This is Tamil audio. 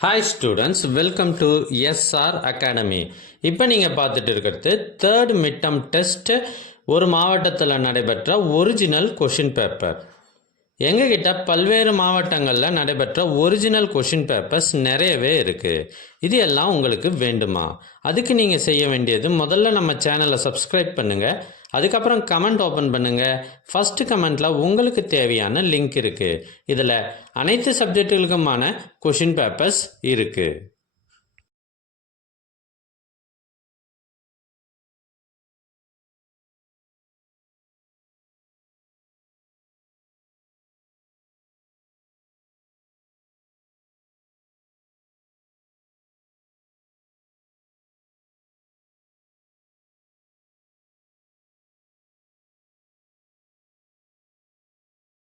Hi students, welcome to SR academy. இப்போ நீங்கள் பார்த்துட்டு இருக்கிறது தேர்ட் மிட்டம் டெஸ்ட் ஒரு மாவட்டத்தில் நடைபெற்ற ஒரிஜினல் கொஷின் பேப்பர். எங்ககிட்ட பல்வேறு மாவட்டங்களில் நடைபெற்ற ஒரிஜினல் கொஷின் பேப்பர்ஸ் நிறையவே இருக்குது. இது எல்லாம் உங்களுக்கு வேண்டுமா? அதுக்கு நீங்கள் செய்ய வேண்டியது, முதல்ல நம்ம சேனலை சப்ஸ்கிரைப் பண்ணுங்கள். அதுக்கப்புறம் கமெண்ட் ஓப்பன் பண்ணுங்கள். ஃபஸ்ட்டு கமெண்ட்டில் உங்களுக்கு தேவையான லிங்க் இருக்குது. இதில் அனைத்து சப்ஜெக்டுகளுக்குமான கொஷின் பேப்பர்ஸ் இருக்குது.